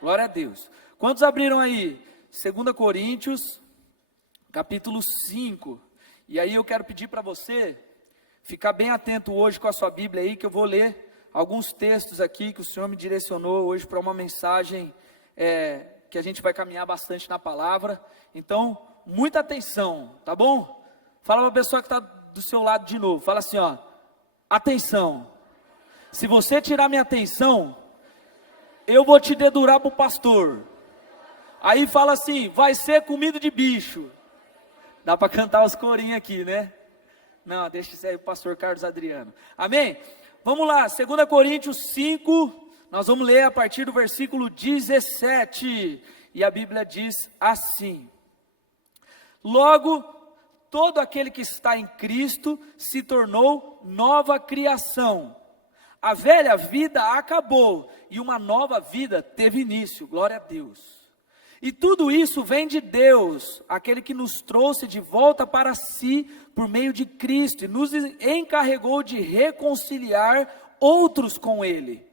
Glória a Deus. Quantos abriram aí? 2 Coríntios, capítulo 5. E aí eu quero pedir para você ficar bem atento hoje com a sua Bíblia aí, que eu vou ler alguns textos aqui que o Senhor me direcionou hoje para uma mensagem que a gente vai caminhar bastante na palavra. Então, muita atenção, tá bom? Fala para a pessoa que está do seu lado de novo. Fala assim, ó, atenção. Se você tirar minha atenção, eu vou te dedurar para o pastor. Aí fala assim, vai ser comida de bicho. Dá para cantar os corinhos aqui, né? Não, deixa isso aí o pastor Carlos Adriano. Amém? Vamos lá, 2 Coríntios 5, nós vamos ler a partir do versículo 17. E a Bíblia diz assim: logo, todo aquele que está em Cristo se tornou nova criação. A velha vida acabou e uma nova vida teve início, glória a Deus. E tudo isso vem de Deus, aquele que nos trouxe de volta para si por meio de Cristo e nos encarregou de reconciliar outros com Ele.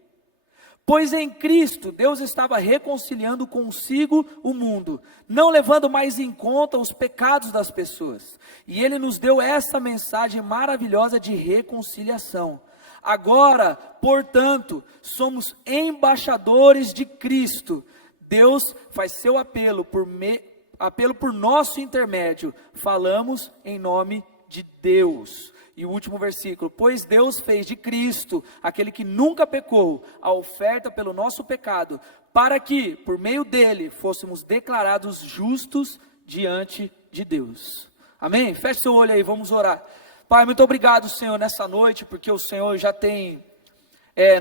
Pois em Cristo Deus estava reconciliando consigo o mundo, não levando mais em conta os pecados das pessoas. E Ele nos deu essa mensagem maravilhosa de reconciliação. Agora, portanto, somos embaixadores de Cristo. Deus faz seu apelo por nosso intermédio. Falamos em nome de Deus. E o último versículo: pois Deus fez de Cristo, aquele que nunca pecou, a oferta pelo nosso pecado, para que, por meio dele, fôssemos declarados justos diante de Deus. Amém? Feche seu olho aí, vamos orar. Pai, muito obrigado, Senhor, nessa noite, porque o Senhor já tem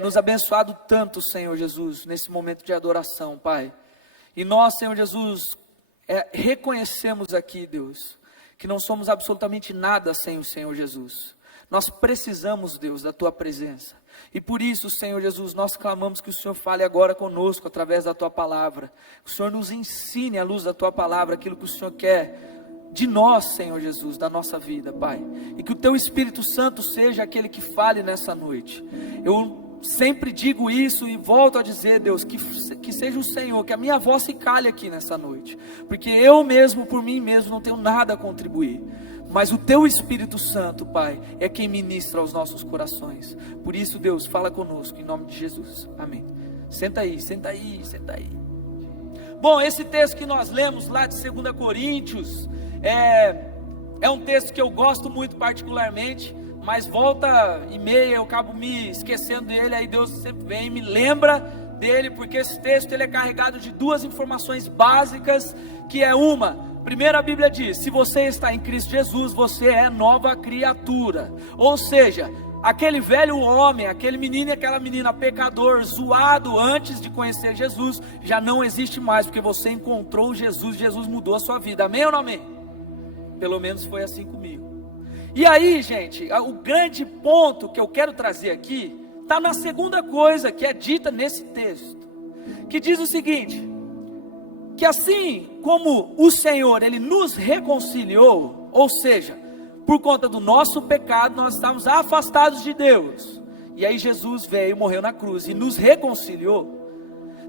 nos abençoado tanto, Senhor Jesus, nesse momento de adoração, Pai. E nós, Senhor Jesus, reconhecemos aqui, Deus, que não somos absolutamente nada sem o Senhor Jesus. Nós precisamos, Deus, da Tua presença. E por isso, Senhor Jesus, nós clamamos que o Senhor fale agora conosco, através da Tua palavra. Que o Senhor nos ensine, à luz da Tua palavra, aquilo que o Senhor quer de nós, Senhor Jesus, da nossa vida, Pai. E que o Teu Espírito Santo seja aquele que fale nessa noite. Eu sempre digo isso e volto a dizer, Deus, que seja o Senhor, que a minha voz se cale aqui nessa noite. Porque eu mesmo, por mim mesmo, não tenho nada a contribuir. Mas o Teu Espírito Santo, Pai, é quem ministra aos nossos corações. Por isso, Deus, fala conosco, em nome de Jesus. Amém. Senta aí, senta aí, senta aí. Bom, esse texto que nós lemos lá de 2 Coríntios, é um texto que eu gosto muito particularmente, mas volta e meia eu acabo me esquecendo dele, aí Deus sempre vem e me lembra dele, porque esse texto ele é carregado de duas informações básicas, que é primeiro a Bíblia diz, se você está em Cristo Jesus, você é nova criatura, ou seja, aquele velho homem, aquele menino e aquela menina pecador, zoado antes de conhecer Jesus, já não existe mais, porque você encontrou Jesus, Jesus mudou a sua vida, amém ou não amém? Pelo menos foi assim comigo. E aí, gente, o grande ponto que eu quero trazer aqui, está na segunda coisa que é dita nesse texto, que diz o seguinte, que assim como o Senhor, Ele nos reconciliou, ou seja, por conta do nosso pecado, nós estávamos afastados de Deus, e aí Jesus veio, morreu na cruz e nos reconciliou.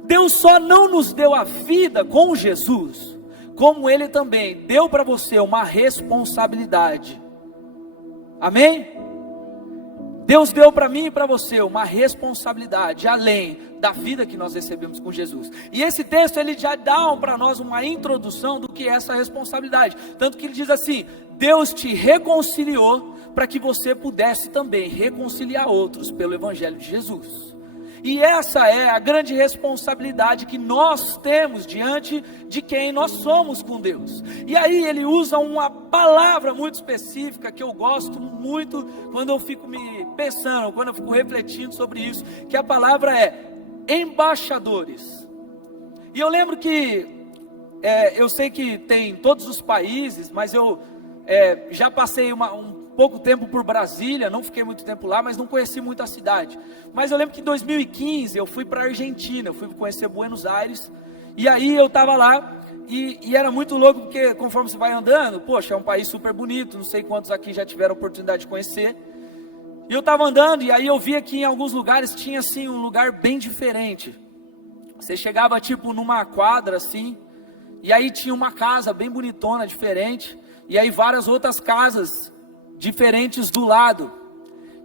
Deus só não nos deu a vida com Jesus, como Ele também deu para você uma responsabilidade. Amém? Deus deu para mim e para você uma responsabilidade, além da vida que nós recebemos com Jesus. E esse texto, ele já dá para nós uma introdução do que é essa responsabilidade. Tanto que ele diz assim, Deus te reconciliou para que você pudesse também reconciliar outros pelo Evangelho de Jesus. E essa é a grande responsabilidade que nós temos diante de quem nós somos com Deus. E aí ele usa uma palavra muito específica que eu gosto muito quando eu fico quando eu fico refletindo sobre isso, que a palavra é embaixadores. E eu lembro que, eu sei que tem em todos os países, mas eu já passei pouco tempo por Brasília, não fiquei muito tempo lá, mas não conheci muito a cidade. Mas eu lembro que em 2015 eu fui para a Argentina, eu fui conhecer Buenos Aires, e aí eu estava lá, e era muito louco, porque conforme você vai andando, poxa, é um país super bonito, não sei quantos aqui já tiveram a oportunidade de conhecer, e eu estava andando, e aí eu via que em alguns lugares tinha assim um lugar bem diferente. Você chegava tipo numa quadra assim, e aí tinha uma casa bem bonitona, diferente, e aí várias outras casas diferentes do lado.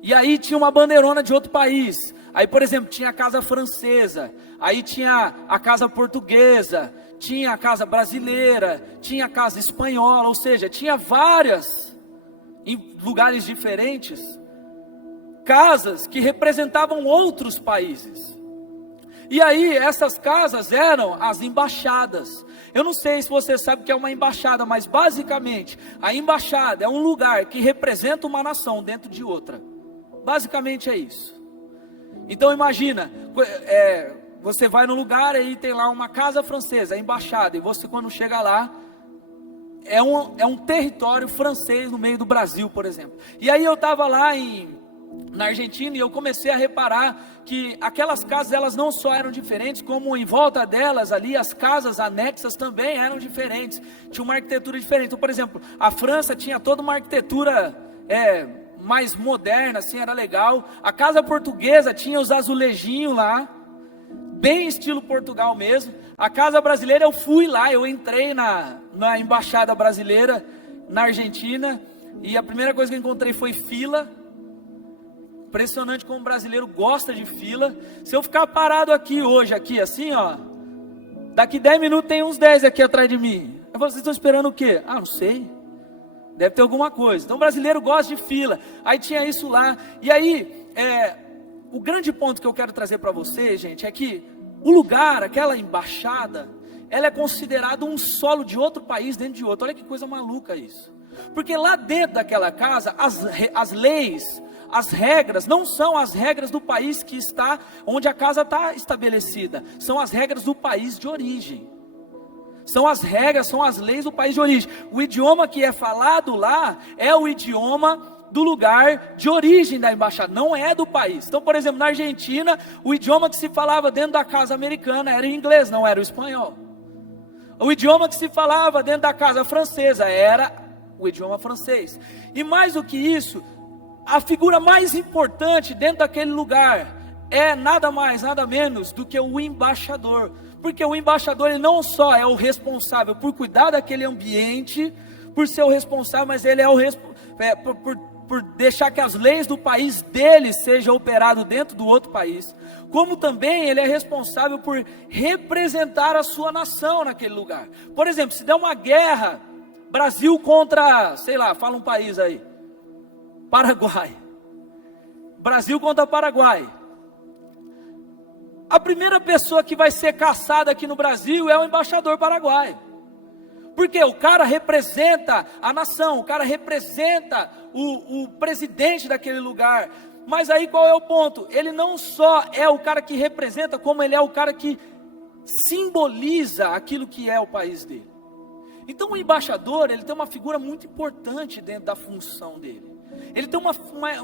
E aí tinha uma bandeirona de outro país. Aí, por exemplo, tinha a casa francesa, aí tinha a casa portuguesa, tinha a casa brasileira, tinha a casa espanhola, ou seja, tinha várias, em lugares diferentes, casas que representavam outros países. E aí, essas casas eram as embaixadas. Eu não sei se você sabe o que é uma embaixada, mas basicamente, a embaixada é um lugar que representa uma nação dentro de outra. Basicamente é isso. Então imagina, você vai no lugar e tem lá uma casa francesa, a embaixada, e você quando chega lá, é um território francês no meio do Brasil, por exemplo. E aí eu estava lá na Argentina e eu comecei a reparar que aquelas casas, elas não só eram diferentes, como em volta delas ali, as casas anexas também eram diferentes, tinha uma arquitetura diferente. Então, por exemplo, a França tinha toda uma arquitetura mais moderna, assim, era legal. A casa portuguesa tinha os azulejinhos lá, bem estilo Portugal mesmo. A casa brasileira, eu fui lá, eu entrei na embaixada brasileira na Argentina, e a primeira coisa que eu encontrei foi fila. Impressionante como o brasileiro gosta de fila. Se eu ficar parado aqui hoje, aqui assim, ó, daqui 10 minutos tem uns 10 aqui atrás de mim. Eu falo, vocês estão esperando o quê? Ah, não sei. Deve ter alguma coisa. Então o brasileiro gosta de fila. Aí tinha isso lá. E aí, o grande ponto que eu quero trazer para você, gente, é que o lugar, aquela embaixada, ela é considerada um solo de outro país dentro de outro. Olha que coisa maluca isso. Porque lá dentro daquela casa, as leis, as regras, não são as regras do país que está, onde a casa está estabelecida. São as regras do país de origem. São as regras, são as leis do país de origem. O idioma que é falado lá é o idioma do lugar de origem da embaixada, não é do país. Então, por exemplo, na Argentina, o idioma que se falava dentro da casa americana era o inglês, não era o espanhol. O idioma que se falava dentro da casa francesa era o idioma francês. E mais do que isso, a figura mais importante dentro daquele lugar é nada mais, nada menos do que o embaixador. Porque o embaixador, ele não só é o responsável por cuidar daquele ambiente, por ser o responsável, mas ele é o por deixar que as leis do país dele sejam operadas dentro do outro país. Como também ele é responsável por representar a sua nação naquele lugar. Por exemplo, se der uma guerra, Brasil contra, sei lá, fala um país aí, Paraguai. Brasil contra Paraguai. A primeira pessoa que vai ser caçada aqui no Brasil é o embaixador paraguaio. Porque o cara representa a nação, o cara representa o presidente daquele lugar. Mas aí qual é o ponto? Ele não só é o cara que representa, como ele é o cara que simboliza aquilo que é o país dele. Então o embaixador, ele tem uma figura muito importante dentro da função dele. Ele tem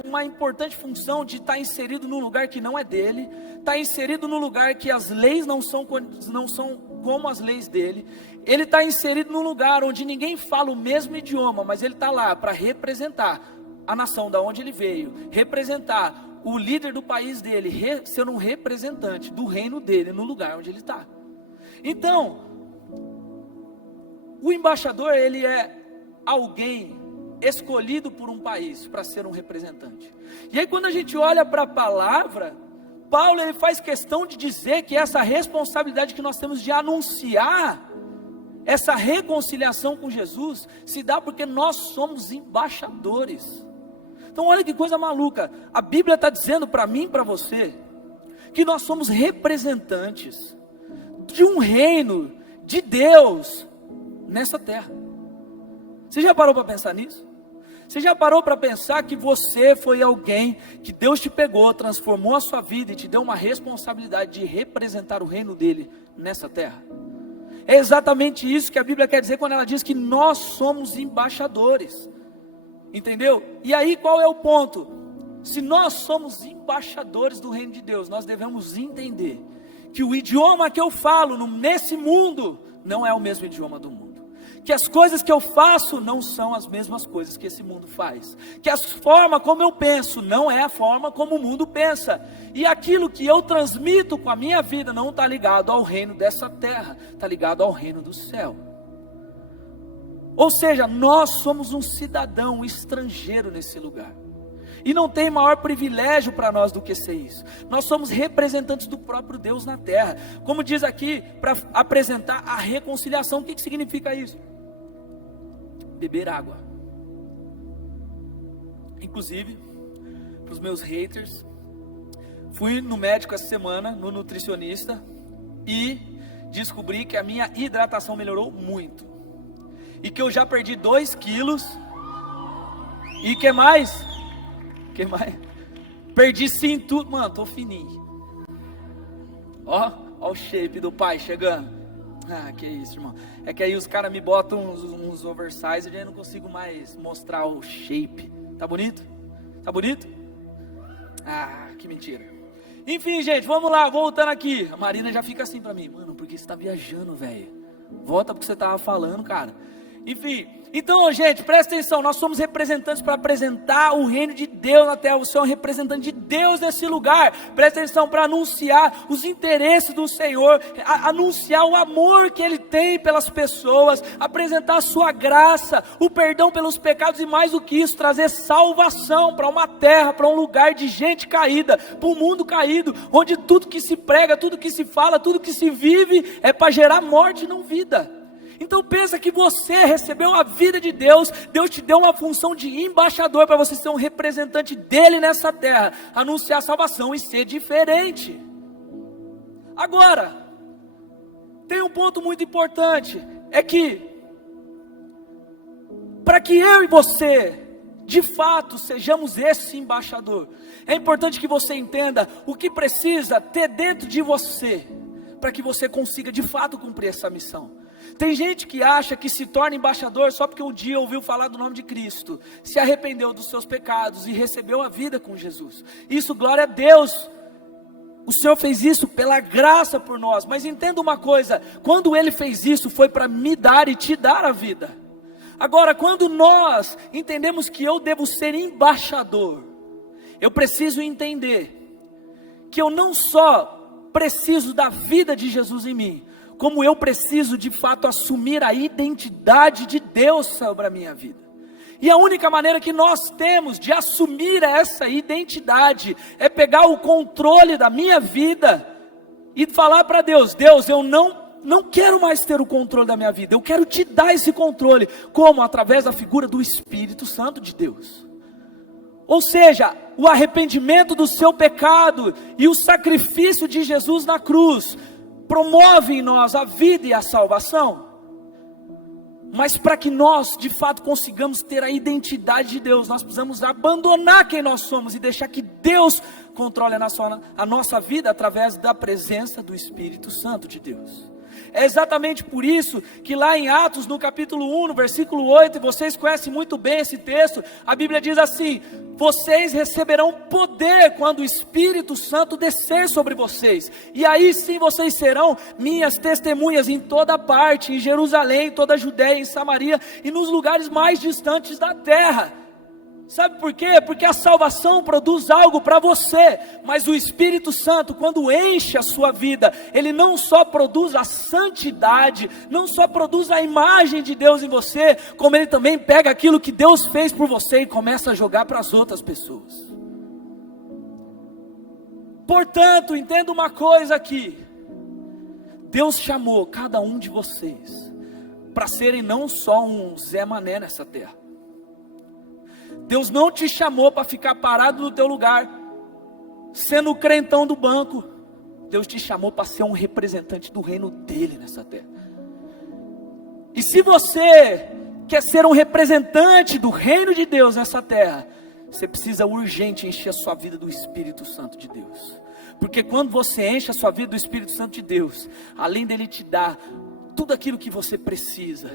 uma importante função de estar inserido num lugar que não é dele, estar inserido num lugar que as leis não são como as leis dele. Ele está inserido num lugar onde ninguém fala o mesmo idioma, mas ele está lá para representar a nação da onde ele veio, representar o líder do país dele, ser um representante do reino dele no lugar onde ele está. Então, o embaixador, ele é alguém escolhido por um país para ser um representante. E aí quando a gente olha para a palavra, Paulo, ele faz questão de dizer que essa responsabilidade que nós temos de anunciar essa reconciliação com Jesus se dá porque nós somos embaixadores. Então olha que coisa maluca, a Bíblia está dizendo para mim e para você que nós somos representantes de um reino de Deus nessa terra. Você já parou para pensar nisso? Você já parou para pensar que você foi alguém que Deus te pegou, transformou a sua vida e te deu uma responsabilidade de representar o reino dele nessa terra? É exatamente isso que a Bíblia quer dizer quando ela diz que nós somos embaixadores. Entendeu? E aí qual é o ponto? Se nós somos embaixadores do reino de Deus, nós devemos entender que o idioma que eu falo nesse mundo não é o mesmo idioma do mundo. que as coisas que eu faço não são as mesmas coisas que esse mundo faz, que a forma como eu penso não é a forma como o mundo pensa, e aquilo que eu transmito com a minha vida não está ligado ao reino dessa terra, está ligado ao reino do céu. Ou seja, nós somos um cidadão estrangeiro nesse lugar, e não tem maior privilégio para nós do que ser isso. Nós somos representantes do próprio Deus na terra, como diz aqui, para apresentar a reconciliação. O que significa isso? Beber água. Inclusive, para os meus haters, fui no médico essa semana, no nutricionista, e descobri que a minha hidratação melhorou muito, e que eu já perdi 2 quilos, e que mais? Perdi cintura, mano, tô fininho, ó o shape do pai chegando. Ah, que isso, irmão. É que aí os caras me botam uns oversize e eu não consigo mais mostrar o shape. Tá bonito? Tá bonito? Ah, que mentira. Enfim, gente, vamos lá, voltando aqui. A Marina já fica assim pra mim: mano, por que você tá viajando, velho? Volta pro que você tava falando, cara. Enfim, então, gente, presta atenção, nós somos representantes para apresentar o reino de Deus na terra. Você é um representante de Deus nesse lugar. Presta atenção, para anunciar os interesses do Senhor, anunciar o amor que Ele tem pelas pessoas, apresentar a sua graça, o perdão pelos pecados, e mais do que isso, trazer salvação para uma terra, para um lugar de gente caída, para um mundo caído, onde tudo que se prega, tudo que se fala, tudo que se vive é para gerar morte e não vida. Então pensa que você recebeu a vida de Deus, Deus te deu uma função de embaixador, para você ser um representante dele nessa terra, anunciar a salvação e ser diferente. Agora, tem um ponto muito importante, é que, para que eu e você, de fato, sejamos esse embaixador, é importante que você entenda o que precisa ter dentro de você, para que você consiga de fato cumprir essa missão. Tem gente que acha que se torna embaixador só porque um dia ouviu falar do nome de Cristo, se arrependeu dos seus pecados e recebeu a vida com Jesus. Isso, glória a Deus, o Senhor fez isso pela graça por nós. Mas entenda uma coisa, quando Ele fez isso foi para me dar e te dar a vida. Agora, quando nós entendemos que eu devo ser embaixador, eu preciso entender que eu não só preciso da vida de Jesus em mim, como eu preciso de fato assumir a identidade de Deus sobre a minha vida. E a única maneira que nós temos de assumir essa identidade é pegar o controle da minha vida e falar para Deus: Deus, eu não quero mais ter o controle da minha vida, eu quero te dar esse controle. Como? Através da figura do Espírito Santo de Deus. Ou seja, o arrependimento do seu pecado e o sacrifício de Jesus na cruz promove em nós a vida e a salvação. Mas para que nós de fato consigamos ter a identidade de Deus, nós precisamos abandonar quem nós somos e deixar que Deus controle a nossa vida através da presença do Espírito Santo de Deus. É exatamente por isso que lá em Atos, no capítulo 1, no versículo 8, vocês conhecem muito bem esse texto, a Bíblia diz assim: vocês receberão poder quando o Espírito Santo descer sobre vocês, e aí sim vocês serão minhas testemunhas em toda parte, em Jerusalém, em toda a Judéia, em Samaria e nos lugares mais distantes da terra. Sabe por quê? Porque a salvação produz algo para você, mas o Espírito Santo, quando enche a sua vida, ele não só produz a santidade, não só produz a imagem de Deus em você, como ele também pega aquilo que Deus fez por você e começa a jogar para as outras pessoas. Portanto, entenda uma coisa aqui: Deus chamou cada um de vocês para serem não só um Zé Mané nessa terra. Deus não te chamou para ficar parado no teu lugar, sendo o crentão do banco. Deus te chamou para ser um representante do reino dele nessa terra. E se você quer ser um representante do reino de Deus nessa terra, você precisa urgente encher a sua vida do Espírito Santo de Deus. Porque quando você enche a sua vida do Espírito Santo de Deus, além dele te dar tudo aquilo que você precisa,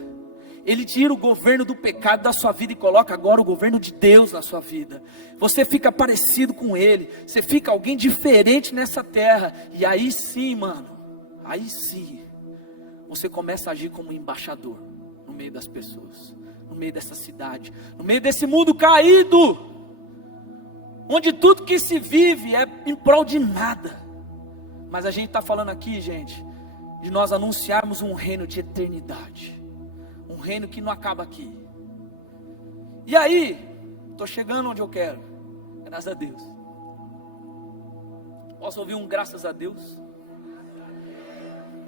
ele tira o governo do pecado da sua vida e coloca agora o governo de Deus na sua vida. Você fica parecido com ele, você fica alguém diferente nessa terra. E aí sim, mano, aí sim, você começa a agir como embaixador no meio das pessoas, no meio dessa cidade, no meio desse mundo caído, onde tudo que se vive é em prol de nada. Mas a gente está falando aqui, gente, de nós anunciarmos um reino de eternidade, um reino que não acaba aqui. E aí, estou chegando onde eu quero, graças a Deus. Posso ouvir um graças a Deus?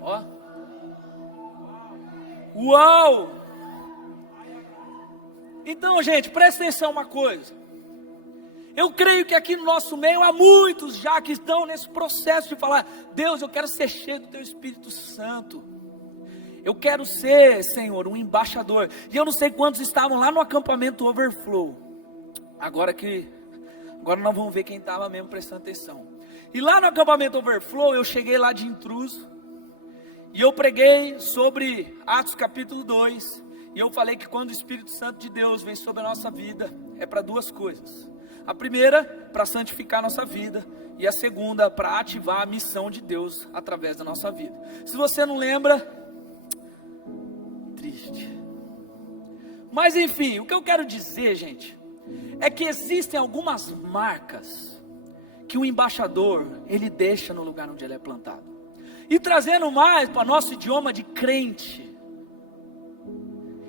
Ó. Uau! Então, gente, presta atenção uma coisa. Eu creio que aqui no nosso meio há muitos já que estão nesse processo de falar: Deus, eu quero ser cheio do Teu Espírito Santo. Eu quero ser, Senhor, um embaixador. E eu não sei quantos estavam lá no acampamento Overflow. Agora nós vamos ver quem estava mesmo prestando atenção. E lá no acampamento Overflow, eu cheguei lá de intruso. E eu preguei sobre Atos capítulo 2. E eu falei que quando o Espírito Santo de Deus vem sobre a nossa vida, é para duas coisas. A primeira, para santificar a nossa vida. E a segunda, para ativar a missão de Deus através da nossa vida. Se você não lembra, triste. Mas enfim, o que eu quero dizer, gente, é que existem algumas marcas que o embaixador, ele deixa no lugar onde ele é plantado. E trazendo mais para nosso idioma de crente,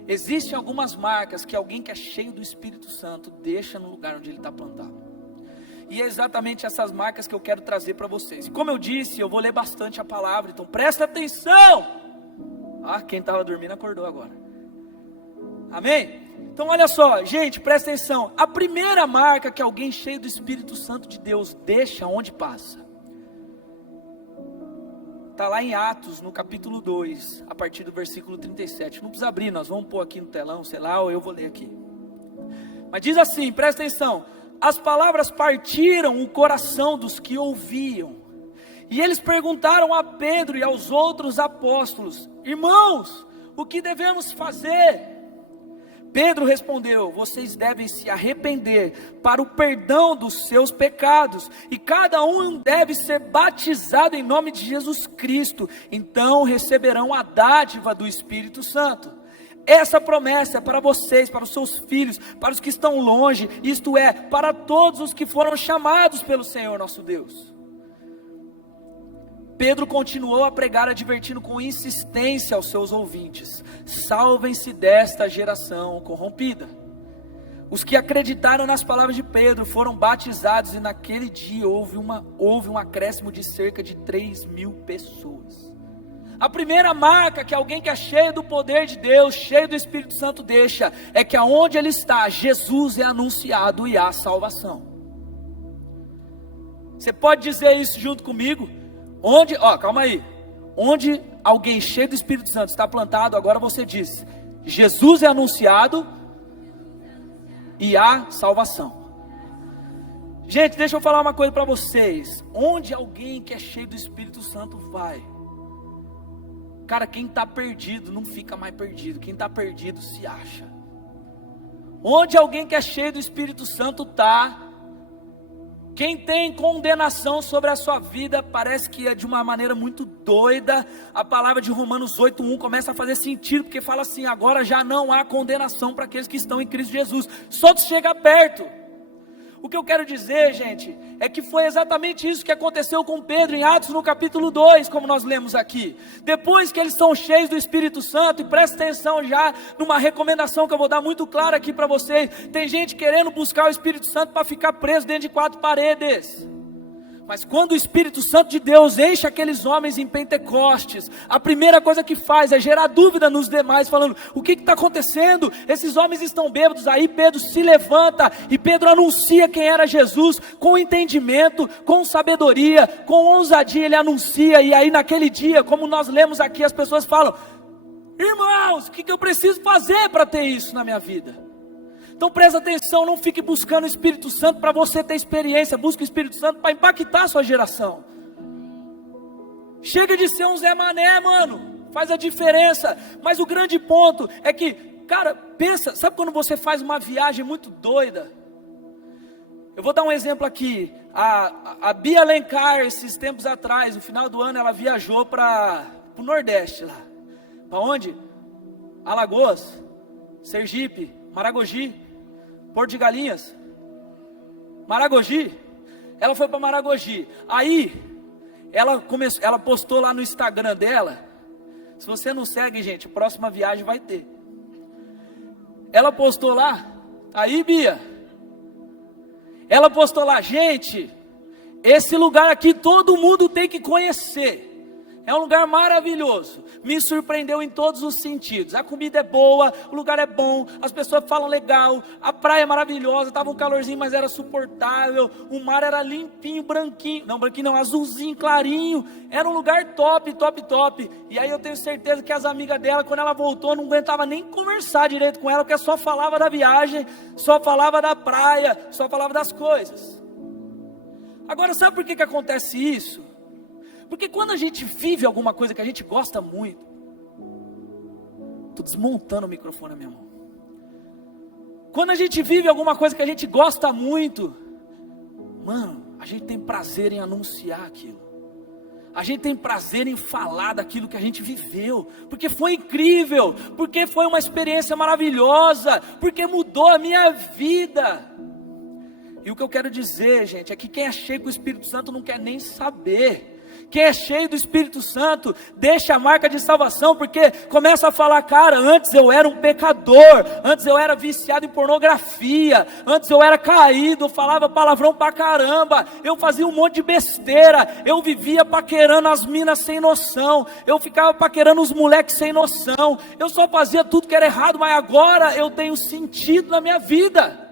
existem algumas marcas que alguém que é cheio do Espírito Santo deixa no lugar onde ele está plantado. E é exatamente essas marcas que eu quero trazer para vocês. E como eu disse, eu vou ler bastante a palavra, então presta atenção. Ah, quem estava dormindo acordou agora. Amém? Então olha só, gente, presta atenção. A primeira marca que alguém cheio do Espírito Santo de Deus deixa onde passa, está lá em Atos, no capítulo 2, a partir do versículo 37. Não precisa abrir, nós vamos pôr aqui no telão, sei lá, ou eu vou ler aqui. Mas diz assim, presta atenção: as palavras partiram o coração dos que ouviam. E eles perguntaram a Pedro e aos outros apóstolos: irmãos, o que devemos fazer? Pedro respondeu: vocês devem se arrepender para o perdão dos seus pecados, e cada um deve ser batizado em nome de Jesus Cristo, então receberão a dádiva do Espírito Santo. Essa promessa é para vocês, para os seus filhos, para os que estão longe, isto é, para todos os que foram chamados pelo Senhor nosso Deus. Pedro continuou a pregar, advertindo com insistência aos seus ouvintes: salvem-se desta geração corrompida. Os que acreditaram nas palavras de Pedro foram batizados, e naquele dia houve um acréscimo de cerca de 3.000 pessoas. A primeira marca que alguém que é cheio do poder de Deus, cheio do Espírito Santo deixa, é que aonde ele está, Jesus é anunciado e há salvação. Você pode dizer isso junto comigo? Calma aí, onde alguém cheio do Espírito Santo está plantado, agora você diz: Jesus é anunciado e há salvação. Gente, deixa eu falar uma coisa para vocês: onde alguém que é cheio do Espírito Santo vai, cara, quem está perdido não fica mais perdido, quem está perdido se acha. Onde alguém que é cheio do Espírito Santo está, quem tem condenação sobre a sua vida, parece que é de uma maneira muito doida. A palavra de Romanos 8:1 começa a fazer sentido, porque fala assim: agora já não há condenação para aqueles que estão em Cristo Jesus, só de chegar perto. O que eu quero dizer, gente, é que foi exatamente isso que aconteceu com Pedro em Atos no capítulo 2, como nós lemos aqui. Depois que eles são cheios do Espírito Santo, e presta atenção já numa recomendação que eu vou dar muito clara aqui para vocês: tem gente querendo buscar o Espírito Santo para ficar preso dentro de 4 paredes. Mas quando o Espírito Santo de Deus enche aqueles homens em Pentecostes, a primeira coisa que faz é gerar dúvida nos demais, falando: o que está acontecendo? Esses homens estão bêbados. Aí Pedro se levanta e Pedro anuncia quem era Jesus, com entendimento, com sabedoria, com ousadia ele anuncia. E aí naquele dia, como nós lemos aqui, as pessoas falam: irmãos, o que eu preciso fazer para ter isso na minha vida? Então presta atenção, não fique buscando o Espírito Santo para você ter experiência, busque o Espírito Santo para impactar a sua geração. Chega de ser um Zé Mané, mano, faz a diferença. Mas o grande ponto é que, cara, pensa, sabe quando você faz uma viagem muito doida? Eu vou dar um exemplo aqui. A Bia Alencar, esses tempos atrás, no final do ano, ela viajou para o Nordeste lá. Para onde? Alagoas, Sergipe, Maragogi, Porto de Galinhas, Maragogi. Ela foi para Maragogi. Aí ela postou lá no Instagram dela. Se você não segue, gente, próxima viagem vai ter. Ela postou lá. Aí, Bia, ela postou lá: gente, esse lugar aqui todo mundo tem que conhecer. É um lugar maravilhoso. Me surpreendeu em todos os sentidos. A comida é boa, o lugar é bom, as pessoas falam legal, a praia é maravilhosa, estava um calorzinho, mas era suportável. O mar era limpinho, branquinho, não, azulzinho, clarinho. Era um lugar top, top, top. E aí eu tenho certeza que as amigas dela, quando ela voltou, não aguentava nem conversar direito com ela, porque só falava da viagem, só falava da praia, só falava das coisas. Agora, sabe por que acontece isso? Porque quando a gente vive alguma coisa que a gente gosta muito, estou desmontando o microfone na minha mão. Quando a gente vive alguma coisa que a gente gosta muito, mano, a gente tem prazer em anunciar aquilo. A gente tem prazer em falar daquilo que a gente viveu, porque foi incrível, porque foi uma experiência maravilhosa, porque mudou a minha vida. E o que eu quero dizer, gente, é que quem é cheio com o Espírito Santo não quer nem saber. Quem é cheio do Espírito Santo deixa a marca de salvação, porque começa a falar: cara, antes eu era um pecador, antes eu era viciado em pornografia, antes eu era caído, eu falava palavrão pra caramba, eu fazia um monte de besteira, eu vivia paquerando as minas sem noção, eu ficava paquerando os moleques sem noção, eu só fazia tudo que era errado, mas agora eu tenho sentido na minha vida.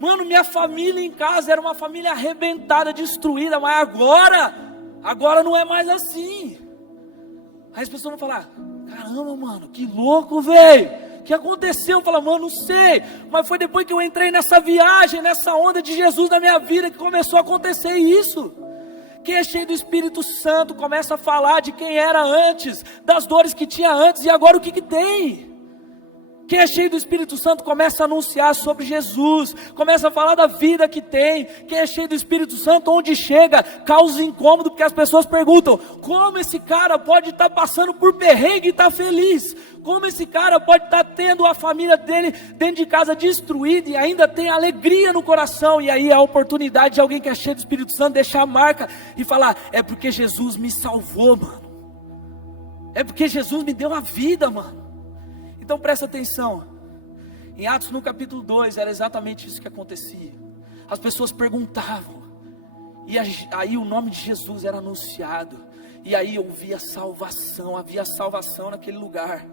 Mano, minha família em casa era uma família arrebentada, destruída, mas agora não é mais assim. Aí as pessoas vão falar: caramba, mano, que louco, velho. O que aconteceu? Eu falo: mano, não sei. Mas foi depois que eu entrei nessa viagem, nessa onda de Jesus na minha vida, que começou a acontecer isso. Quem é cheio do Espírito Santo começa a falar de quem era antes, das dores que tinha antes e agora o que tem. Quem é cheio do Espírito Santo começa a anunciar sobre Jesus, começa a falar da vida que tem. Quem é cheio do Espírito Santo, onde chega, causa incômodo, porque as pessoas perguntam: como esse cara pode estar passando por perrengue e estar feliz? Como esse cara pode estar tendo a família dele dentro de casa destruída e ainda tem alegria no coração? E aí a oportunidade de alguém que é cheio do Espírito Santo deixar a marca e falar: é porque Jesus me salvou, mano. É porque Jesus me deu a vida, mano. Então presta atenção, em Atos no capítulo 2, era exatamente isso que acontecia. As pessoas perguntavam, e aí o nome de Jesus era anunciado, e aí havia salvação naquele lugar.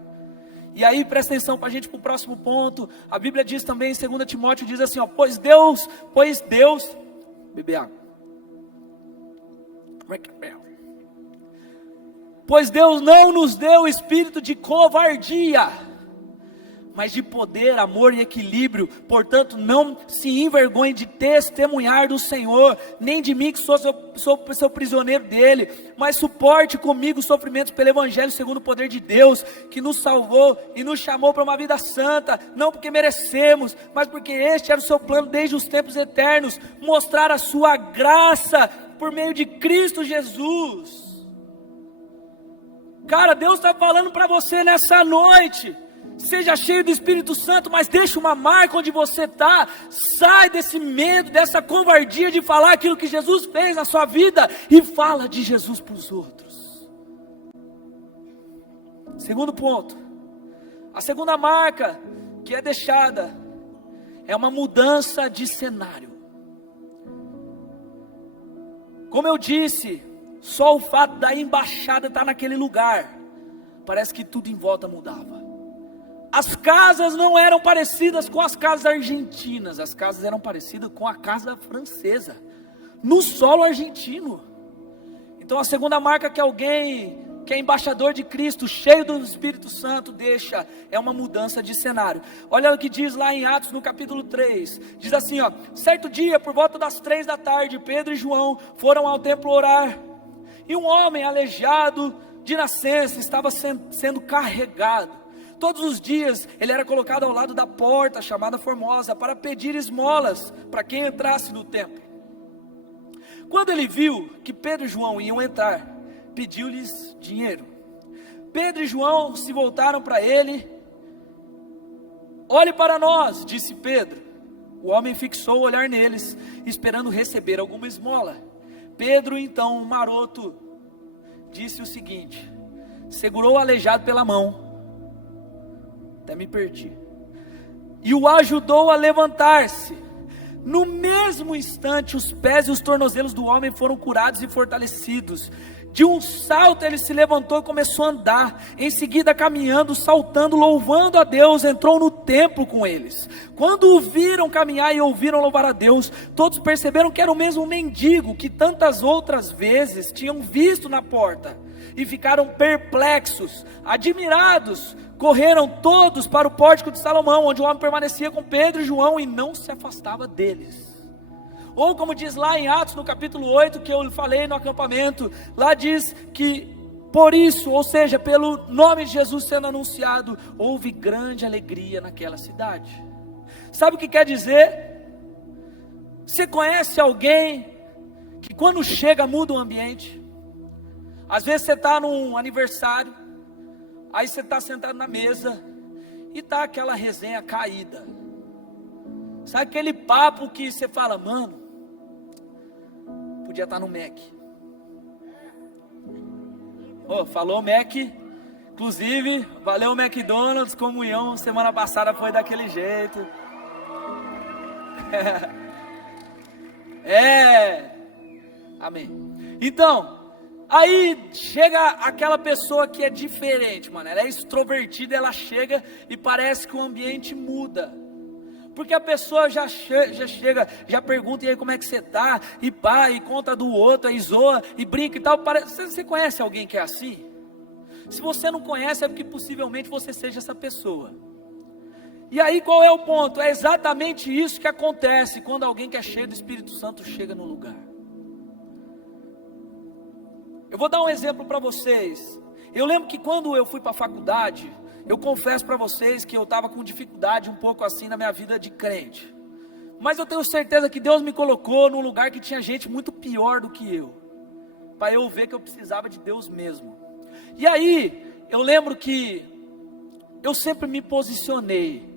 E aí presta atenção para a gente ir para o próximo ponto. A Bíblia diz também em 2 Timóteo, diz assim, ó: pois Deus, beber água. Pois Deus não nos deu espírito de covardia, mas de poder, amor e equilíbrio. Portanto, não se envergonhe de testemunhar do Senhor, nem de mim que sou seu prisioneiro dele, mas suporte comigo os sofrimentos pelo Evangelho, segundo o poder de Deus, que nos salvou e nos chamou para uma vida santa, não porque merecemos, mas porque este era o seu plano desde os tempos eternos, mostrar a sua graça por meio de Cristo Jesus. Cara, Deus está falando para você nessa noite: seja cheio do Espírito Santo, mas deixa uma marca onde você está. Sai desse medo, dessa covardia de falar aquilo que Jesus fez na sua vida, e fala de Jesus para os outros. Segundo ponto, a segunda marca que é deixada é uma mudança de cenário. Como eu disse, só o fato da embaixada estar naquele lugar, parece que tudo em volta mudava. As casas não eram parecidas com as casas argentinas, as casas eram parecidas com a casa francesa, no solo argentino. Então a segunda marca que alguém que é embaixador de Cristo, cheio do Espírito Santo, deixa, é uma mudança de cenário. Olha o que diz lá em Atos no capítulo 3, diz assim, ó: certo dia, por volta das 3 da tarde, Pedro e João foram ao templo orar, e um homem aleijado de nascença estava sendo carregado. Todos os dias ele era colocado ao lado da porta chamada Formosa para pedir esmolas para quem entrasse no templo. Quando ele viu que Pedro e João iam entrar, pediu-lhes dinheiro. Pedro e João se voltaram para ele. Olhe para nós, disse Pedro. O homem fixou o olhar neles, esperando receber alguma esmola. Pedro, então, maroto, disse o seguinte, segurou o aleijado pela mão, até me perdi, e o ajudou a levantar-se. No mesmo instante, os pés e os tornozelos do homem foram curados e fortalecidos. De um salto ele se levantou e começou a andar. Em seguida, caminhando, saltando, louvando a Deus, entrou no templo com eles. Quando o viram caminhar e ouviram louvar a Deus, todos perceberam que era o mesmo mendigo que tantas outras vezes tinham visto na porta, e ficaram perplexos, admirados. Correram todos para o pórtico de Salomão, onde o homem permanecia com Pedro e João e não se afastava deles. Ou como diz lá em Atos, no capítulo 8, que eu falei no acampamento, lá diz que por isso, ou seja, pelo nome de Jesus sendo anunciado, houve grande alegria naquela cidade. Sabe o que quer dizer? Você conhece alguém que quando chega muda o ambiente? Às vezes você está num aniversário, aí você está sentado na mesa e está aquela resenha caída. Sabe aquele papo que você fala, mano, podia estar no Mac. Falou Mac, inclusive, valeu McDonald's, comunhão, semana passada foi daquele jeito. Amém. Então, aí chega aquela pessoa que é diferente, mano, ela é extrovertida, ela chega e parece que o ambiente muda. Porque a pessoa já chega, já pergunta, e aí como é que você está? E pá, e conta do outro, aí zoa, e brinca e tal. Você conhece alguém que é assim? Se você não conhece, é porque possivelmente você seja essa pessoa. E aí qual é o ponto? É exatamente isso que acontece quando alguém que é cheio do Espírito Santo chega no lugar. Eu vou dar um exemplo para vocês. Eu lembro que quando eu fui para a faculdade, eu confesso para vocês que eu estava com dificuldade um pouco assim na minha vida de crente. Mas eu tenho certeza que Deus me colocou num lugar que tinha gente muito pior do que eu, para eu ver que eu precisava de Deus mesmo. E aí, eu lembro que eu sempre me posicionei.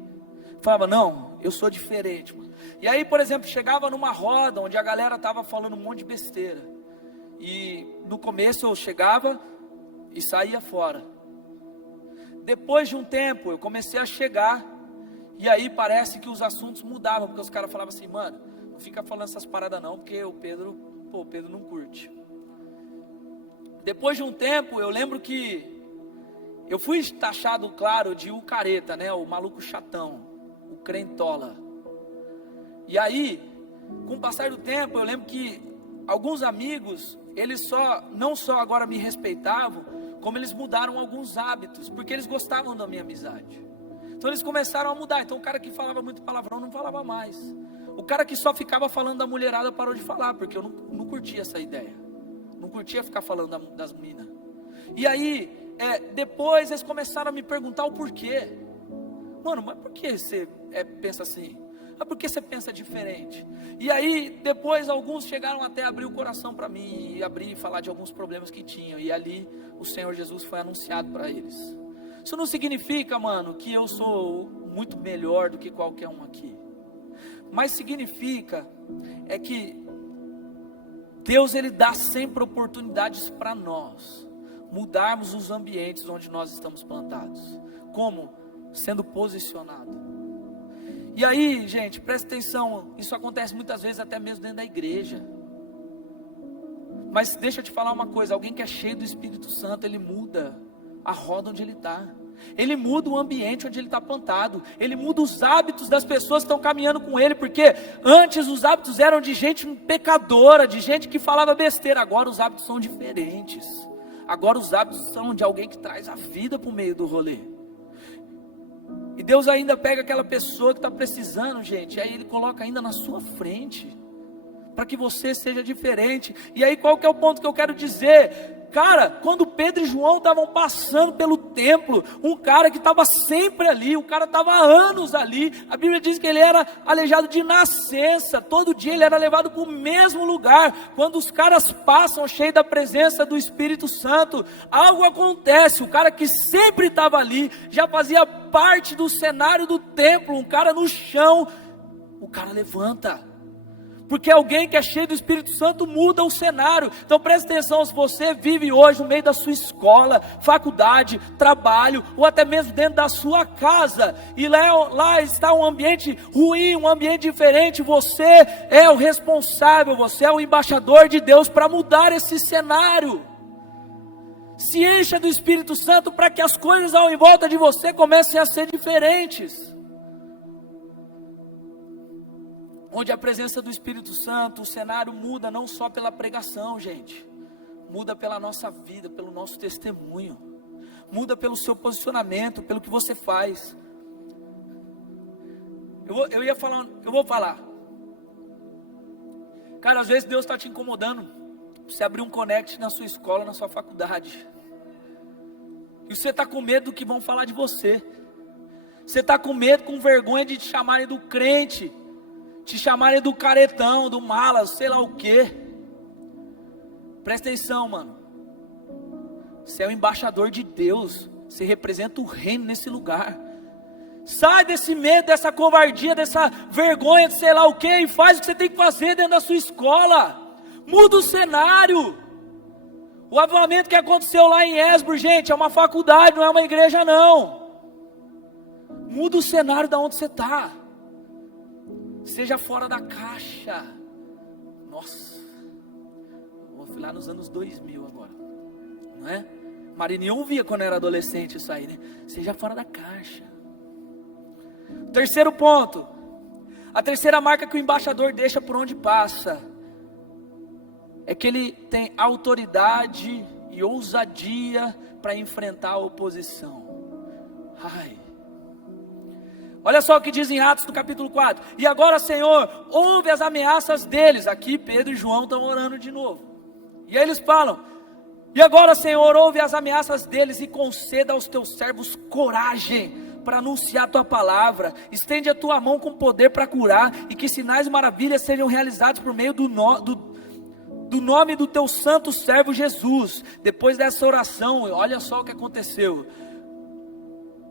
Falava, não, eu sou diferente, mano. E aí, por exemplo, chegava numa roda onde a galera estava falando um monte de besteira. E no começo eu chegava e saía fora. Depois de um tempo, eu comecei a chegar, e aí parece que os assuntos mudavam, porque os caras falavam assim, mano, não fica falando essas paradas não, porque o Pedro não curte. Depois de um tempo, eu lembro que eu fui taxado, claro, de o careta, né, o maluco chatão, o crentola. E aí, com o passar do tempo, eu lembro que alguns amigos, eles não só agora me respeitavam, como eles mudaram alguns hábitos, porque eles gostavam da minha amizade. Então eles começaram a mudar. Então o cara que falava muito palavrão não falava mais. O cara que só ficava falando da mulherada parou de falar, porque eu não curtia essa ideia. Não curtia ficar falando das minas. E aí, depois eles começaram a me perguntar o porquê. Mano, mas por que você pensa assim? Mas por que você pensa diferente? E aí, depois alguns chegaram até a abrir o coração para mim, e abrir e falar de alguns problemas que tinham. E ali, o Senhor Jesus foi anunciado para eles. Isso não significa, mano, que eu sou muito melhor do que qualquer um aqui. Mas significa, que Deus, Ele dá sempre oportunidades para nós mudarmos os ambientes onde nós estamos plantados. Como? Sendo posicionado. E aí, gente, presta atenção, isso acontece muitas vezes até mesmo dentro da igreja. Mas deixa eu te falar uma coisa, alguém que é cheio do Espírito Santo, ele muda a roda onde ele está. Ele muda o ambiente onde ele está plantado. Ele muda os hábitos das pessoas que estão caminhando com ele. Porque antes os hábitos eram de gente pecadora, de gente que falava besteira. Agora os hábitos são diferentes. Agora os hábitos são de alguém que traz a vida para o meio do rolê. E Deus ainda pega aquela pessoa que está precisando, gente, e aí Ele coloca ainda na sua frente, para que você seja diferente. E aí qual que é o ponto que eu quero dizer? Cara, quando Pedro e João estavam passando pelo templo, um cara que estava sempre ali, o cara estava há anos ali, a Bíblia diz que ele era aleijado de nascença, todo dia ele era levado para o mesmo lugar. Quando os caras passam cheios da presença do Espírito Santo, algo acontece. O cara que sempre estava ali, já fazia parte do cenário do templo, um cara no chão, o cara levanta. Porque alguém que é cheio do Espírito Santo muda o cenário. Então preste atenção, se você vive hoje no meio da sua escola, faculdade, trabalho, ou até mesmo dentro da sua casa, e lá está um ambiente ruim, um ambiente diferente, você é o responsável, você é o embaixador de Deus para mudar esse cenário. Se encha do Espírito Santo para que as coisas ao em volta de você comecem a ser diferentes. Onde a presença do Espírito Santo, o cenário muda não só pela pregação, gente. Muda pela nossa vida, pelo nosso testemunho. Muda pelo seu posicionamento, pelo que você faz. Eu vou falar. Cara, às vezes Deus está te incomodando. Você abrir um connect na sua escola, na sua faculdade. E você está com medo do que vão falar de você. Você está com medo, com vergonha de te chamarem do crente. Te chamarem do caretão, do mala, sei lá o que. Presta atenção, mano. Você é o embaixador de Deus. Você representa o reino nesse lugar. Sai desse medo, dessa covardia, dessa vergonha de sei lá o que, e faz o que você tem que fazer dentro da sua escola. Muda o cenário. O avivamento que aconteceu lá em Esbro, gente, é uma faculdade, não é uma igreja não. Muda o cenário da onde você está. Seja fora da caixa. Nossa, vou lá nos anos 2000 agora, não é? Marinho ouvia quando era adolescente isso aí, né? Seja fora da caixa. Terceiro ponto. A terceira marca que o embaixador deixa por onde passa é que ele tem autoridade e ousadia para enfrentar a oposição. Ai. Olha só o que diz em Atos do capítulo 4. E agora, Senhor, ouve as ameaças deles. Aqui Pedro e João estão orando de novo. E aí eles falam: e agora, Senhor, ouve as ameaças deles e conceda aos teus servos coragem para anunciar a tua palavra. Estende a tua mão com poder para curar, e que sinais e maravilhas sejam realizados por meio do nome do teu santo servo Jesus. Depois dessa oração, olha só o que aconteceu.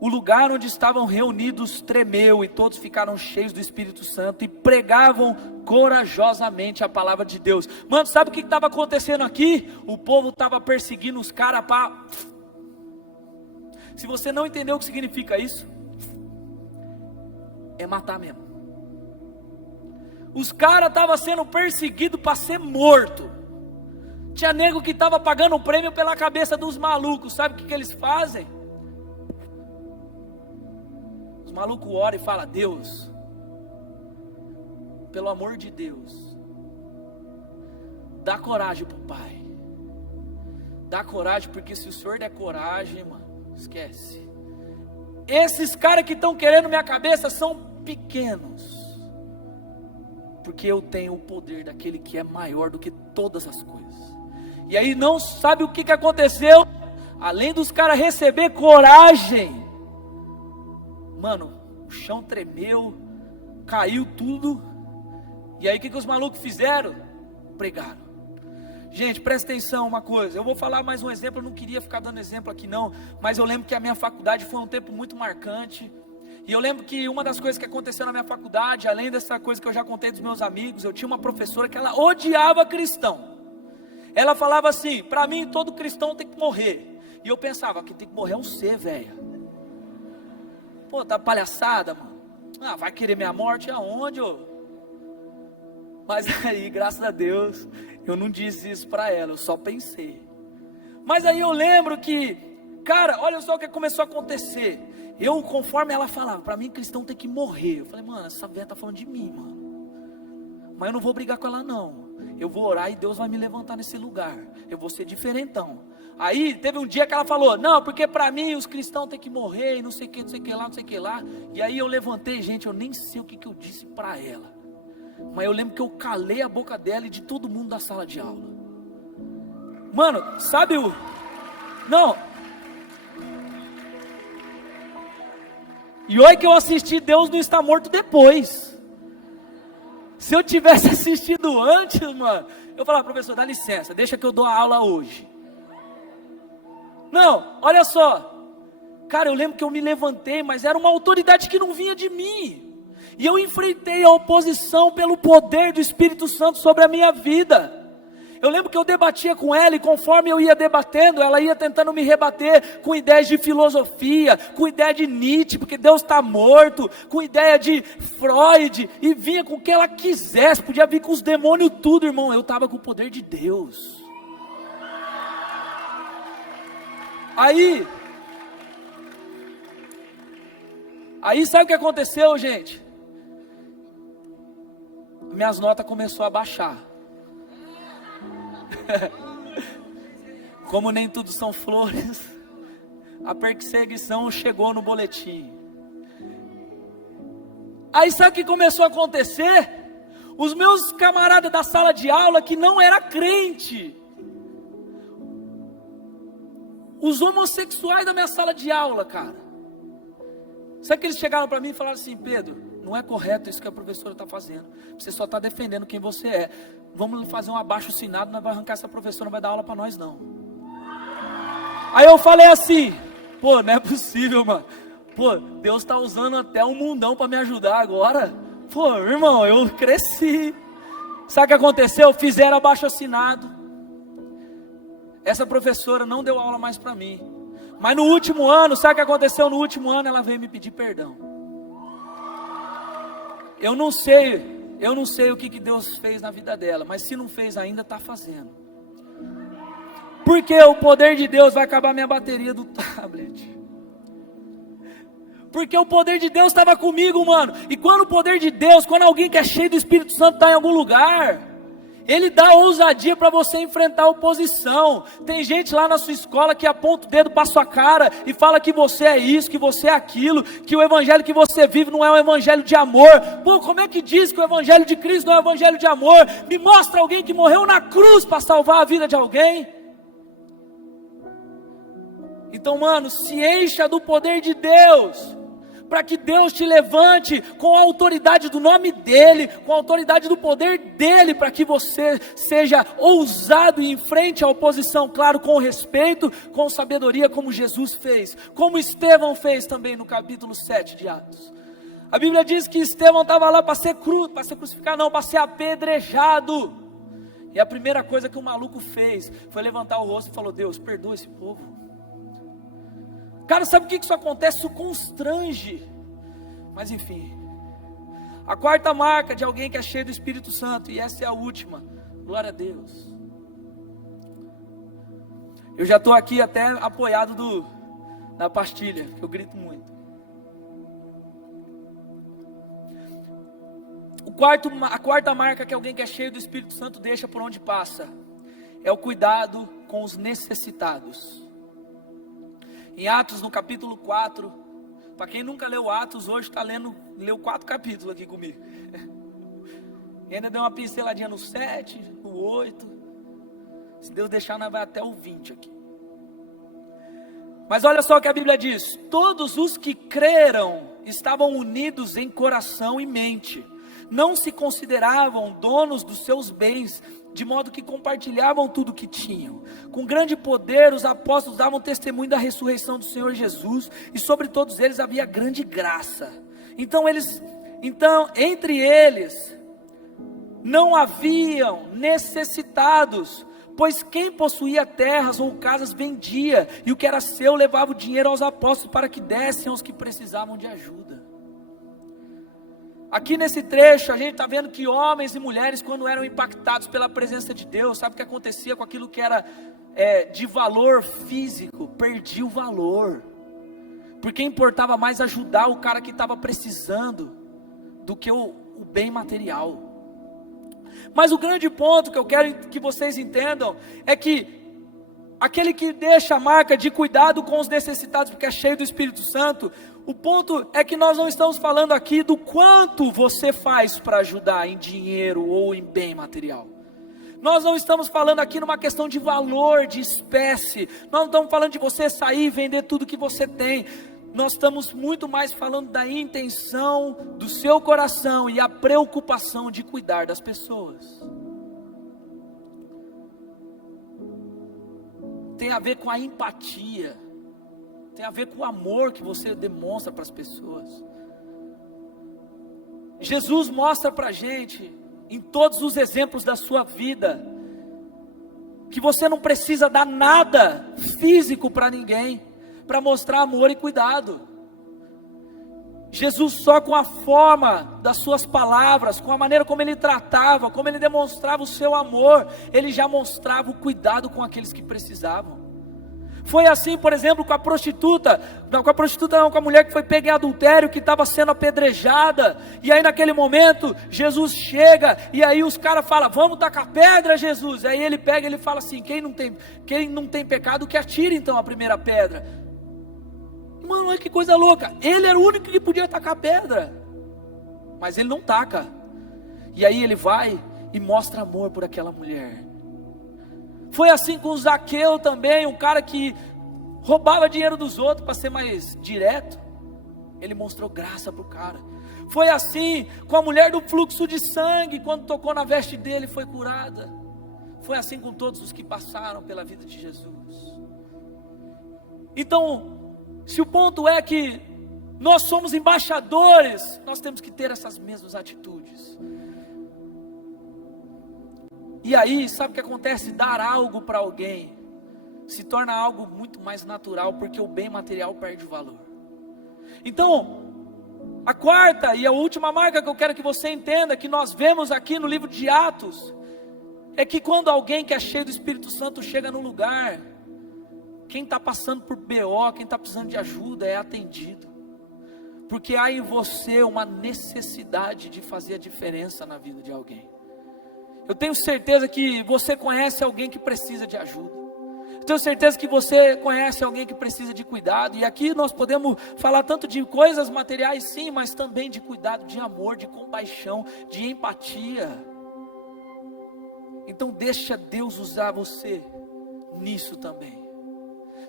O lugar onde estavam reunidos tremeu, e todos ficaram cheios do Espírito Santo e pregavam corajosamente a palavra de Deus. Mano, sabe o que estava acontecendo aqui? O povo estava perseguindo os caras para... Se você não entendeu o que significa isso, é matar mesmo. Os caras estavam sendo perseguidos para ser morto. Tinha nego que estava pagando um prêmio pela cabeça dos malucos. Sabe o que eles fazem? Os malucos oram e falam: Deus, pelo amor de Deus, dá coragem pro pai. Dá coragem, porque se o Senhor der coragem, mano, esquece. Esses caras que estão querendo minha cabeça são pequenos, porque eu tenho o poder daquele que é maior do que todas as coisas. E aí não sabe o que aconteceu. Além dos caras receber coragem, mano, o chão tremeu, caiu tudo. E aí o que os malucos fizeram? Pregaram. Gente, presta atenção uma coisa. Eu vou falar mais um exemplo. Eu não queria ficar dando exemplo aqui não, mas eu lembro que a minha faculdade foi um tempo muito marcante. E eu lembro que uma das coisas que aconteceu na minha faculdade, além dessa coisa que eu já contei dos meus amigos, eu tinha uma professora que ela odiava cristão. Ela falava assim: para mim todo cristão tem que morrer. E eu pensava: que tem que morrer é um ser, velho. Pô, tá palhaçada, mano. Ah, vai querer minha morte aonde, ô? Mas aí, graças a Deus, eu não disse isso para ela, eu só pensei. Mas aí eu lembro que, cara, olha só o que começou a acontecer. Eu, conforme ela falava, para mim cristão tem que morrer. Eu falei: mano, essa velha tá falando de mim, mano. Mas eu não vou brigar com ela não. Eu vou orar e Deus vai me levantar nesse lugar. Eu vou ser diferentão. Aí teve um dia que ela falou: não, porque para mim os cristãos têm que morrer, e não sei o que, não sei o que lá, não sei o que lá. E aí eu levantei, gente, eu nem sei o que eu disse para ela. Mas eu lembro que eu calei a boca dela e de todo mundo da sala de aula. Mano, sabe o... Não. E olha que eu assisti Deus não está morto depois. Se eu tivesse assistido antes, mano, eu falava, professor, dá licença, deixa que eu dou a aula hoje. Não, olha só. Cara, eu lembro que eu me levantei, mas era uma autoridade que não vinha de mim. E eu enfrentei a oposição pelo poder do Espírito Santo sobre a minha vida. Eu lembro que eu debatia com ela e conforme eu ia debatendo, ela ia tentando me rebater com ideias de filosofia, com ideia de Nietzsche, porque Deus está morto, com ideia de Freud, e vinha com o que ela quisesse, podia vir com os demônios tudo, irmão, eu estava com o poder de Deus. Aí sabe o que aconteceu, gente? Minhas notas começaram a baixar. Como nem tudo são flores, a perseguição chegou no boletim. Aí sabe o que começou a acontecer? Os meus camaradas da sala de aula que não era crente, os homossexuais da minha sala de aula, cara, sabe que eles chegaram para mim e falaram assim: Pedro, não é correto isso que a professora está fazendo, você só está defendendo quem você é, vamos fazer um abaixo-assinado, não vai arrancar essa professora, não vai dar aula para nós não. Aí eu falei assim, pô, não é possível, mano, pô, Deus está usando até um mundão para me ajudar agora, pô, irmão, eu cresci. Sabe o que aconteceu? Fizeram abaixo-assinado, essa professora não deu aula mais para mim, mas no último ano, sabe o que aconteceu no último ano? Ela veio me pedir perdão. Eu não sei o que Deus fez na vida dela, mas se não fez ainda, está fazendo. Porque o poder de Deus vai acabar minha bateria do tablet. Porque o poder de Deus estava comigo, mano. E quando o poder de Deus, quando alguém que é cheio do Espírito Santo está em algum lugar, ele dá ousadia para você enfrentar a oposição. Tem gente lá na sua escola que aponta o dedo para a sua cara e fala que você é isso, que você é aquilo, que o evangelho que você vive não é um evangelho de amor. Pô, como é que diz que o evangelho de Cristo não é um evangelho de amor? Me mostra alguém que morreu na cruz para salvar a vida de alguém. Então, mano, se encha do poder de Deus, para que Deus te levante com a autoridade do nome dEle, com a autoridade do poder dEle, para que você seja ousado e enfrente a oposição, claro, com respeito, com sabedoria, como Jesus fez, como Estevão fez também no capítulo 7 de Atos. A Bíblia diz que Estevão estava lá para ser crucificado, não, para ser apedrejado, e a primeira coisa que o maluco fez, foi levantar o rosto e falou: Deus, perdoa esse povo. Cara, sabe o que isso acontece? Isso constrange. Mas enfim, a quarta marca de alguém que é cheio do Espírito Santo, e essa é a última, glória a Deus. Eu já estou aqui até apoiado na pastilha, que eu grito muito. A quarta marca que alguém que é cheio do Espírito Santo deixa por onde passa, é o cuidado com os necessitados. Em Atos, no capítulo 4, para quem nunca leu Atos, hoje leu 4 capítulos aqui comigo. E ainda deu uma pinceladinha no 7, no 8. Se Deus deixar, nós vai até o 20 aqui. Mas olha só o que a Bíblia diz: todos os que creram estavam unidos em coração e mente, não se consideravam donos dos seus bens, de modo que compartilhavam tudo o que tinham. Com grande poder os apóstolos davam testemunho da ressurreição do Senhor Jesus, e sobre todos eles havia grande graça. Então entre eles não haviam necessitados, pois quem possuía terras ou casas vendia, e o que era seu levava o dinheiro aos apóstolos para que dessem aos que precisavam de ajuda. Aqui nesse trecho a gente está vendo que homens e mulheres, quando eram impactados pela presença de Deus, sabe o que acontecia com aquilo que era de valor físico? Perdia o valor, porque importava mais ajudar o cara que estava precisando do que o bem material. Mas o grande ponto que eu quero que vocês entendam é que aquele que deixa a marca de cuidado com os necessitados, porque é cheio do Espírito Santo, o ponto é que nós não estamos falando aqui do quanto você faz para ajudar em dinheiro ou em bem material. Nós não estamos falando aqui numa questão de valor, de espécie. Nós não estamos falando de você sair e vender tudo que você tem. Nós estamos muito mais falando da intenção do seu coração e a preocupação de cuidar das pessoas. Tem a ver com a empatia. Tem a ver com o amor que você demonstra para as pessoas. Jesus mostra para a gente, em todos os exemplos da sua vida, que você não precisa dar nada físico para ninguém, para mostrar amor e cuidado. Jesus só com a forma das suas palavras, com a maneira como ele tratava, como ele demonstrava o seu amor, ele já mostrava o cuidado com aqueles que precisavam. Foi assim, por exemplo, com a prostituta, com a mulher que foi pega em adultério, que estava sendo apedrejada, e aí naquele momento, Jesus chega, e aí os caras falam, vamos tacar pedra, Jesus, aí ele pega e ele fala assim, quem não tem pecado, que atire então a primeira pedra. Mano, olha que coisa louca, ele era o único que podia tacar pedra, mas ele não taca, e aí ele vai e mostra amor por aquela mulher. Foi assim com o Zaqueu também, um cara que roubava dinheiro dos outros, para ser mais direto, ele mostrou graça para o cara. Foi assim com a mulher do fluxo de sangue, quando tocou na veste dele foi curada. Foi assim com todos os que passaram pela vida de Jesus. Então, se o ponto é que nós somos embaixadores, nós temos que ter essas mesmas atitudes. E aí, sabe o que acontece? Dar algo para alguém se torna algo muito mais natural, porque o bem material perde o valor. Então, a quarta e a última marca que eu quero que você entenda, que nós vemos aqui no livro de Atos, é que quando alguém que é cheio do Espírito Santo chega no lugar, quem está passando por BO, quem está precisando de ajuda é atendido, porque há em você uma necessidade de fazer a diferença na vida de alguém. Eu tenho certeza que você conhece alguém que precisa de ajuda. Eu tenho certeza que você conhece alguém que precisa de cuidado. E aqui nós podemos falar tanto de coisas materiais, sim, mas também de cuidado, de amor, de compaixão, de empatia. Então deixa Deus usar você nisso também.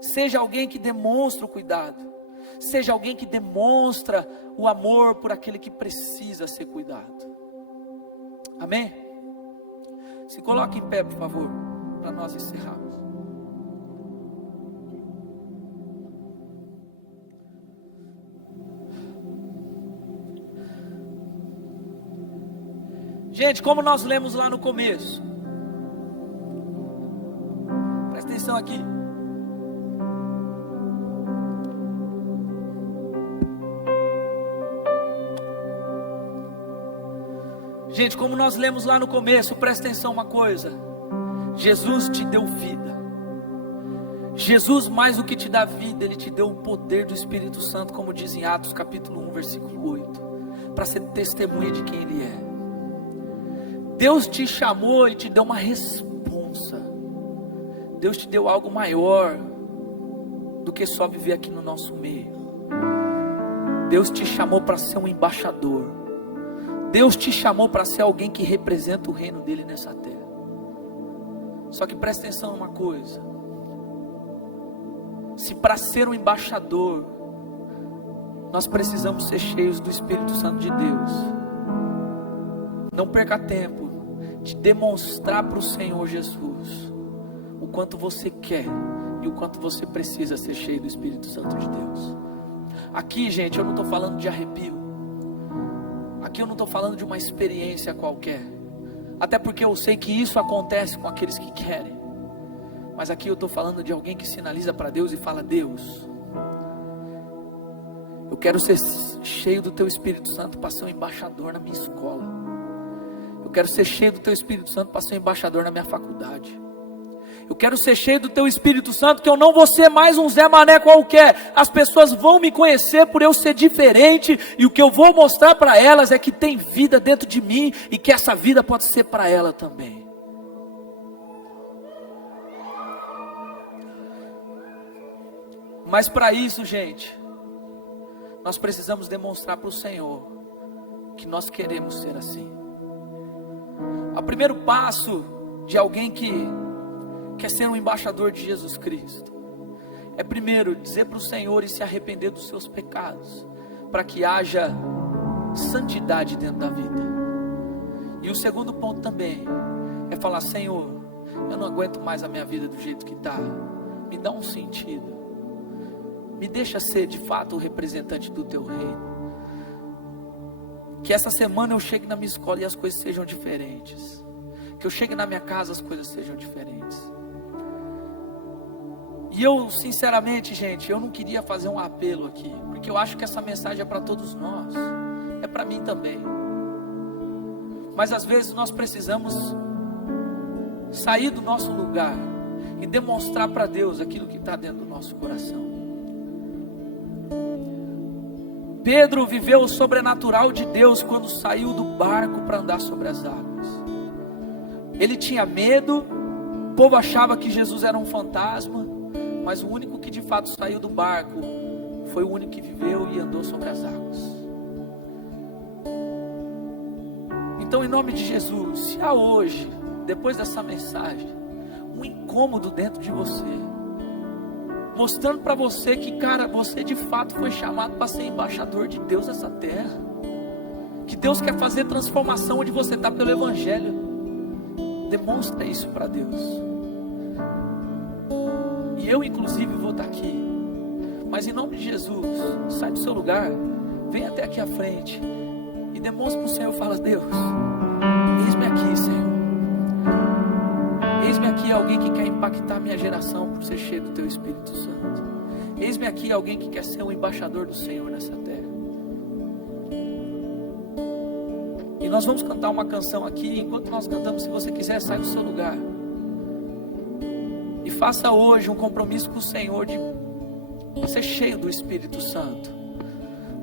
Seja alguém que demonstra o cuidado. Seja alguém que demonstra o amor por aquele que precisa ser cuidado. Amém? Se coloque em pé, por favor, para nós encerrarmos. Gente, como nós lemos lá no começo, presta atenção aqui. Gente, como nós lemos lá no começo, presta atenção uma coisa. Jesus te deu vida. Jesus, mais do que te dá vida, Ele te deu o poder do Espírito Santo, como diz em Atos capítulo 1, versículo 8, para ser testemunha de quem Ele é. Deus te chamou e te deu uma responsa. Deus te deu algo maior do que só viver aqui no nosso meio. Deus te chamou para ser um embaixador. Deus te chamou para ser alguém que representa o reino dele nessa terra. Só que presta atenção numa coisa. Se para ser um embaixador, nós precisamos ser cheios do Espírito Santo de Deus, não perca tempo de demonstrar para o Senhor Jesus o quanto você quer e o quanto você precisa ser cheio do Espírito Santo de Deus. Aqui, gente, eu não estou falando de arrepio. Aqui eu não estou falando de uma experiência qualquer, até porque eu sei que isso acontece com aqueles que querem, mas aqui eu estou falando de alguém que sinaliza para Deus e fala: Deus, eu quero ser cheio do Teu Espírito Santo para ser um embaixador na minha escola, eu quero ser cheio do Teu Espírito Santo para ser um embaixador na minha faculdade, eu quero ser cheio do Teu Espírito Santo, que eu não vou ser mais um Zé Mané qualquer. As pessoas vão me conhecer por eu ser diferente, e o que eu vou mostrar para elas é que tem vida dentro de mim, e que essa vida pode ser para ela também. Mas para isso, gente, nós precisamos demonstrar para o Senhor que nós queremos ser assim. O primeiro passo de alguém que quer ser um embaixador de Jesus Cristo é primeiro dizer para o Senhor e se arrepender dos seus pecados, para que haja santidade dentro da vida. E o segundo ponto também é falar: Senhor, eu não aguento mais a minha vida do jeito que está, me dá um sentido, me deixa ser de fato o representante do teu reino. Que essa semana eu chegue na minha escola e as coisas sejam diferentes, que eu chegue na minha casa as coisas sejam diferentes. E eu, sinceramente, gente, eu não queria fazer um apelo aqui, porque eu acho que essa mensagem é para todos nós, é para mim também. Mas às vezes nós precisamos sair do nosso lugar e demonstrar para Deus aquilo que está dentro do nosso coração. Pedro viveu o sobrenatural de Deus quando saiu do barco para andar sobre as águas. Ele tinha medo, o povo achava que Jesus era um fantasma, mas o único que de fato saiu do barco foi o único que viveu e andou sobre as águas. Então, em nome de Jesus, se há hoje, depois dessa mensagem, um incômodo dentro de você, mostrando para você que, cara, você de fato foi chamado para ser embaixador de Deus nessa terra, que Deus quer fazer transformação onde você está pelo Evangelho, demonstra isso para Deus. E eu inclusive vou estar aqui, mas em nome de Jesus, sai do seu lugar, vem até aqui à frente e demonstra para o Senhor, fala: Deus, eis-me aqui, Senhor, eis-me aqui alguém que quer impactar a minha geração por ser cheio do teu Espírito Santo, eis-me aqui alguém que quer ser um embaixador do Senhor nessa terra. E nós vamos cantar uma canção aqui. Enquanto nós cantamos, se você quiser, sai do seu lugar e faça hoje um compromisso com o Senhor de ser cheio do Espírito Santo,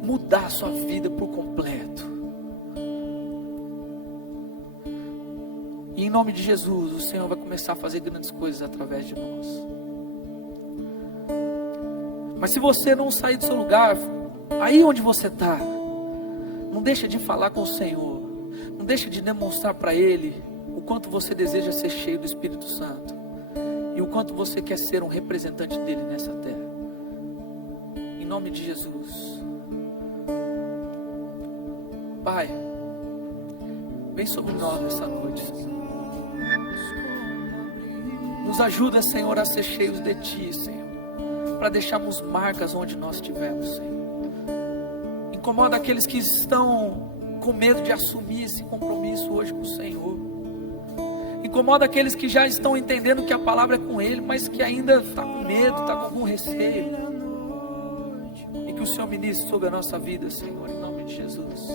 mudar a sua vida por completo. E em nome de Jesus, o Senhor vai começar a fazer grandes coisas através de nós. Mas se você não sair do seu lugar, aí onde você está, não deixa de falar com o Senhor, não deixa de demonstrar para Ele o quanto você deseja ser cheio do Espírito Santo e o quanto você quer ser um representante dele nessa terra. Em nome de Jesus. Pai, vem sobre nós nessa noite, Senhor. Nos ajuda, Senhor, a ser cheios de Ti, Senhor, para deixarmos marcas onde nós estivermos, Senhor. Incomoda aqueles que estão com medo de assumir esse compromisso hoje com o Senhor. Incomoda aqueles que já estão entendendo que a palavra é com Ele, mas que ainda está com medo, está com algum receio. E que o Senhor ministre sobre a nossa vida, Senhor, em nome de Jesus.